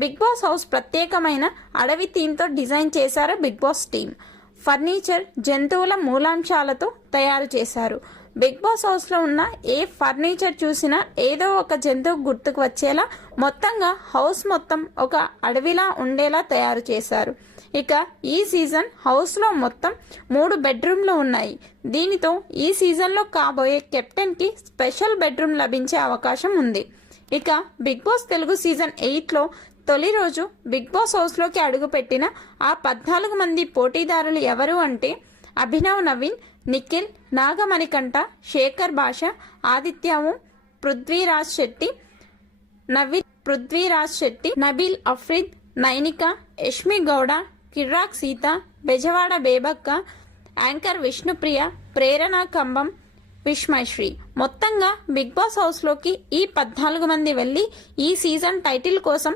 Big boss house ప్రత్యేకమైన అడవి థీమ్తో design చేశారు బిగ్ బాస్ టీం. ఫర్నిచర్ జంతువుల మూలాంశాలతో తయారు చేశారు. బిగ్ బాస్ హౌస్లో ఉన్న ఏ ఫర్నిచర్ చూసినా ఏదో ఒక జంతువు గుర్తుకు వచ్చేలా మొత్తంగా హౌస్ మొత్తం ఒక అడవిలా ఉండేలా తయారు చేశారు. ఇక ఈ సీజన్ హౌస్లో మొత్తం 3 బెడ్రూమ్లు ఉన్నాయి. దీనితో ఈ సీజన్లో కాబోయే కెప్టెన్కి స్పెషల్ బెడ్రూమ్ లభించే అవకాశం ఉంది. ఇక బిగ్ బాస్ తెలుగు సీజన్ 8లో తొలి రోజు బిగ్ బాస్ హౌస్లోకి అడుగుపెట్టిన ఆ 14 మంది పోటీదారులు ఎవరు అంటే అభినవ్ నవీన్, నిఖిల్, నాగమణికంఠ, శేఖర్ భాష, ఆదిత్య ఓం, పృథ్వీరాజ్ శెట్టి, నబీల్ అఫ్రీద్, నైనిక, యష్మి గౌడ, కిర్రాక్ సీత, బెజవాడ బేబక్క, యాంకర్ విష్ణుప్రియ, ప్రేరణ కంబం, విష్మయశ్రీ. మొత్తంగా బిగ్ బాస్ హౌస్లోకి ఈ 14 మంది వెళ్ళి ఈ సీజన్ టైటిల్ కోసం